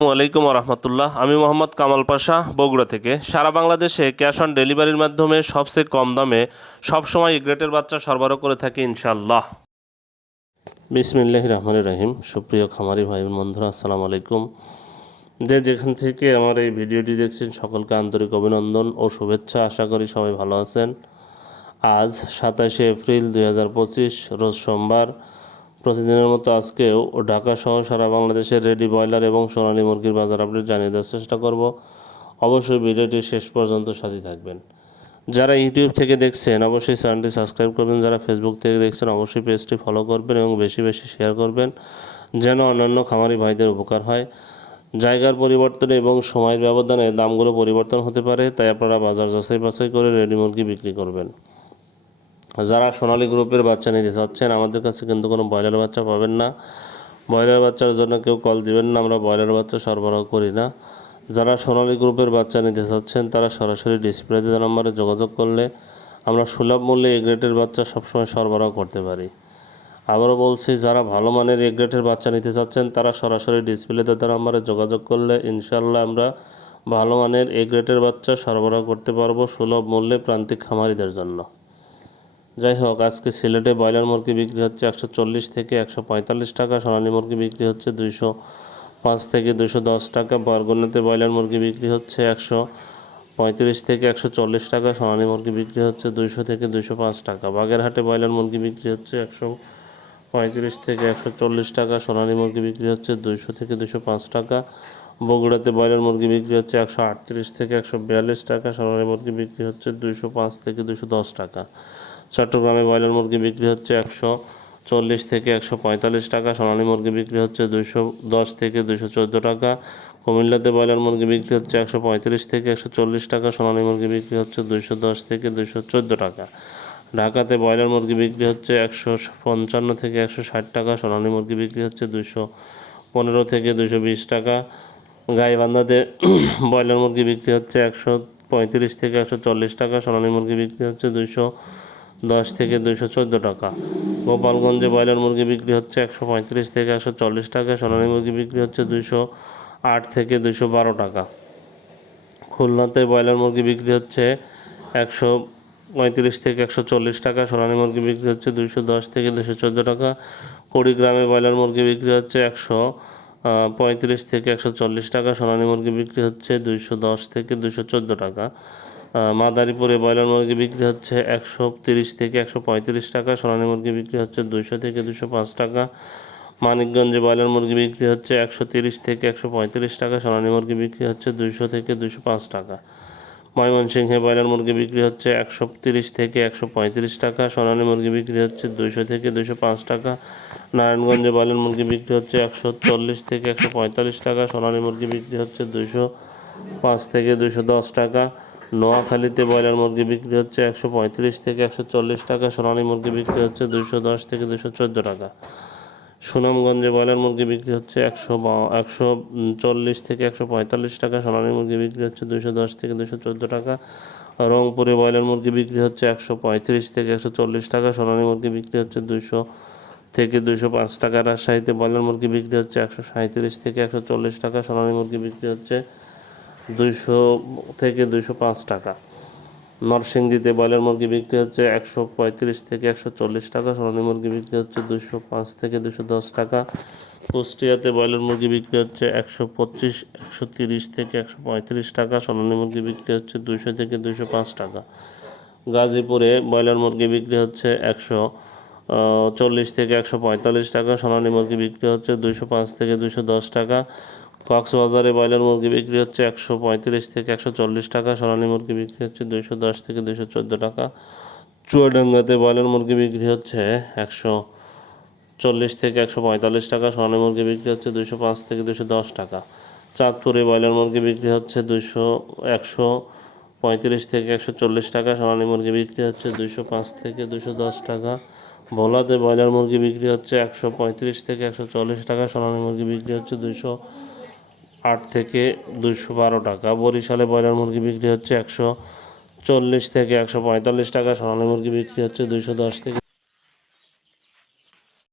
আসসালামু আলাইকুম রহমতুল্লাহ। আমি মোহাম্মদ কামাল পাশা, বগুড়া থেকে। সারা বাংলাদেশে ক্যাশ অন ডেলিভারির মাধ্যমে সবচেয়ে কম দামে সবসময় গ্রেটের বাচ্চা সরবরাহ করে থাকি ইনশাআল্লাহ। বিসমিল্লাহির রহমানির রহিম। সুপ্রিয় খামারি ভাই বন্ধুরা, আসসালামু আলাইকুম। যেখান থেকে আমার এই ভিডিওটি দেখছেন সকলকে আন্তরিক অভিনন্দন ও শুভেচ্ছা। আশা করি সবাই ভালো আছেন। আজ 27শে এপ্রিল 2025, রোজ সোমবার। প্রতিদিনের মতো আজকেও ঢাকা সহ সারা বাংলাদেশের রেডি ব্রয়লার এবং সোনালী মুরগির বাজার আপডেট জানিয়ে দেওয়ার চেষ্টা করব। অবশ্যই ভিডিওটি শেষ পর্যন্ত সাথে থাকবেন। যারা ইউটিউব থেকে দেখছেন অবশ্যই চ্যানেলটি সাবস্ক্রাইব করবেন। যারা ফেসবুক থেকে দেখছেন অবশ্যই পেজটি ফলো করবেন এবং বেশি বেশি শেয়ার করবেন, যেন অন্যান্য খামারি ভাইদের উপকার হয়। জায়গার পরিবর্তনে এবং সময়ের ব্যবধানে দামগুলো পরিবর্তন হতে পারে, তাই আপনারা বাজার যাচাই বাছাই করে রেডি মুরগি বিক্রি করবেন। যারা সোনালী গ্রুপের বাচ্চা নিতে চাচ্ছেন, আমাদের কাছে কিন্তু কোনো ব্রয়লার বাচ্চা পাবেন না। ব্রয়লার বাচ্চার জন্য কেউ কল দিবেন না, আমরা ব্রয়লার বাচ্চা সরবরাহ করি না। যারা সোনালী গ্রুপের বাচ্চা নিতে চাচ্ছেন তারা সরাসরি ডিসপ্লেতে নম্বরে যোগাযোগ করলে আমরা সুলভ মূল্যে এ গ্রেডের বাচ্চা সবসময় সরবরাহ করতে পারি। আবারও বলছি, যারা ভালো মানের এ গ্রেডের বাচ্চা নিতে চাচ্ছেন তারা সরাসরি ডিসপ্লেতে নম্বরে যোগাযোগ করলে ইনশাআল্লাহ আমরা ভালো মানের এ গ্রেডের বাচ্চা সরবরাহ করতে পারবো সুলভ মূল্যে প্রান্তিক খামারিদের জন্য। যাই হোক, আজকে সিলেটে ব্রয়লার মুরগি বিক্রি হচ্ছে 140 থেকে 145 টাকা, সোনালী মুরগি বিক্রি হচ্ছে 205 থেকে 210 টাকা। বরগুনাতে ব্রয়লার মুরগি বিক্রি হচ্ছে 135 থেকে 140 টাকা, সোনালী মুরগি বিক্রি হচ্ছে 200 থেকে 205 টাকা। বাগেরহাটে ব্রয়লার মুরগি বিক্রি হচ্ছে 135 থেকে 140 টাকা, সোনালী মুরগি বিক্রি হচ্ছে 200 থেকে 205 টাকা। বগুড়াতে ব্রয়লার মুরগি বিক্রি হচ্ছে 138 থেকে 142 টাকা, সোনালী মুরগি বিক্রি হচ্ছে 205 থেকে 210 টাকা। চট্টগ্রামে ব্রয়লার মুরগি বিক্রি হচ্ছে 140 থেকে 145 টাকা, সোনালী মুরগি বিক্রি হচ্ছে 210 থেকে 214 টাকা। কুমিল্লাতে ব্রয়লার মুরগি বিক্রি হচ্ছে 135 থেকে 140 টাকা, সোনালী মুরগি বিক্রি হচ্ছে 210 থেকে 214 টাকা। ঢাকাতে ব্রয়লার মুরগি বিক্রি হচ্ছে 155 থেকে 160 টাকা, সোনালী মুরগি বিক্রি হচ্ছে 215 থেকে 220 টাকা। গাইবান্ধাতে ব্রয়লার মুরগি বিক্রি হচ্ছে 135 থেকে 140 টাকা, সোনালী মুরগি বিক্রি হচ্ছে 210 থেকে 214 টাকা। গোপালগঞ্জে ব্রয়লার মুরগি বিক্রি হচ্ছে 135 থেকে 140 টাকা, সোনালী মুরগি বিক্রি হচ্ছে 208 থেকে 212 টাকা। খুলনাতে ব্রয়লার মুরগি বিক্রি হচ্ছে 135 থেকে 140 টাকা, সোনালী মুরগি বিক্রি হচ্ছে 210 থেকে 214 টাকা। কুড়িগ্রামে ব্রয়লার মুরগি বিক্রি হচ্ছে 135 থেকে 140 টাকা, সোনালী মুরগি বিক্রি হচ্ছে 210 থেকে 214 টাকা। মাদারীপুরে ব্রয়লার মুরগি বিক্রি হচ্ছে 130 থেকে 135 টাকা, সোনালী মুরগি বিক্রি হচ্ছে 200 থেকে 205 টাকা। মানিকগঞ্জে ব্রয়লার মুরগি বিক্রি হচ্ছে 130 থেকে 135 টাকা, সোনালী মুরগি বিক্রি হচ্ছে 200 থেকে 205 টাকা। ময়মনসিংহে ব্রয়লার মুরগি বিক্রি হচ্ছে 130 থেকে 135 টাকা, সোনালী মুরগি বিক্রি হচ্ছে 200 থেকে 205 টাকা। নারায়ণগঞ্জে ব্রয়লার মুরগি বিক্রি হচ্ছে 140 থেকে 145 টাকা, সোনালী মুরগি বিক্রি হচ্ছে 205 থেকে 210 টাকা। নোয়াখালীতে ব্রয়লার মুরগি বিক্রি হচ্ছে 135 থেকে 140 টাকা, সোনালী মুরগি বিক্রি হচ্ছে 210 থেকে 214 টাকা। সুনামগঞ্জে ব্রয়লার মুরগি বিক্রি হচ্ছে 140 থেকে 145 টাকা, সোনালী মুরগি বিক্রি হচ্ছে 210 থেকে 214 টাকা। রংপুরে ব্রয়লার মুরগি বিক্রি হচ্ছে 135 থেকে 140 টাকা, সোনালী মুরগি বিক্রি হচ্ছে 200 থেকে 205 টাকা। রাজশাহীতে ব্রয়লার মুরগি বিক্রি হচ্ছে 137 থেকে 140 টাকা, সোনালী মুরগি বিক্রি হচ্ছে 200 থেকে 205 টাকা। নরসিংদীতে ব্রয়লার মুরগি বিক্রি হচ্ছে 135 থেকে 140 টাকা, সোনালী মুরগি বিক্রি হচ্ছে 205 থেকে 210 টাকা। কুষ্টিয়াতে ব্রয়লার মুরগি বিক্রি হচ্ছে 125, 130 থেকে 135 টাকা, সোনালী মুরগি বিক্রি হচ্ছে 200 থেকে 205 টাকা। গাজীপুরে ব্রয়লার মুরগি বিক্রি হচ্ছে 140 থেকে 145 টাকা, সোনালী মুরগি বিক্রি হচ্ছে 205 থেকে 210 টাকা। কক্সবাজারে ব্রয়লার মুরগি বিক্রি হচ্ছে 135 থেকে 140 টাকা, সোনালী মুরগি বিক্রি হচ্ছে 210 থেকে 214 টাকা। চুয়াডাঙ্গাতে ব্রয়লার মুরগি বিক্রি হচ্ছে 140 থেকে 145 টাকা, সোনালী মুরগি বিক্রি হচ্ছে 205 থেকে 210 টাকা। চাঁদপুরে ব্রয়লার মুরগি বিক্রি হচ্ছে 135 থেকে 140 টাকা, সোনালী মুরগি বিক্রি হচ্ছে 205 থেকে 210 টাকা। ভোলাতে ব্রয়লার মুরগি বিক্রি হচ্ছে 135 থেকে 140 টাকা, সোনালী মুরগি বিক্রি হচ্ছে 208 থেকে 212 টাকা। বরিশালে ব্রয়লার মুরগি বিক্রি হচ্ছে 140 থেকে 145 টাকা, সোনালী মুরগি বিক্রি হচ্ছে 210 থেকে